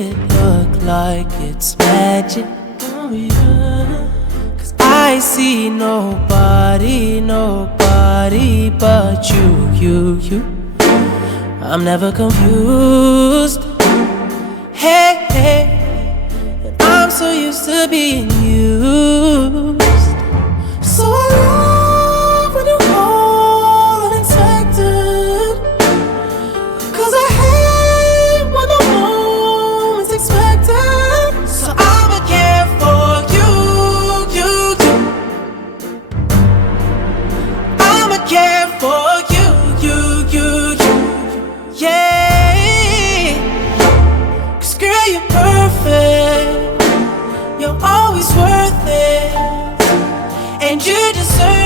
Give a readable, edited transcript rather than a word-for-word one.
it look like it's magic? Oh yeah. 'Cause I see nobody but you. I'm never confused. Hey, and I'm so used to being used. So I love when you call unexpected, 'cause I hate when the moment's expected. So I'ma care for you. I'ma care for you. Yeah. 'Cause girl, you're perfect. You're always worth it, and you deserve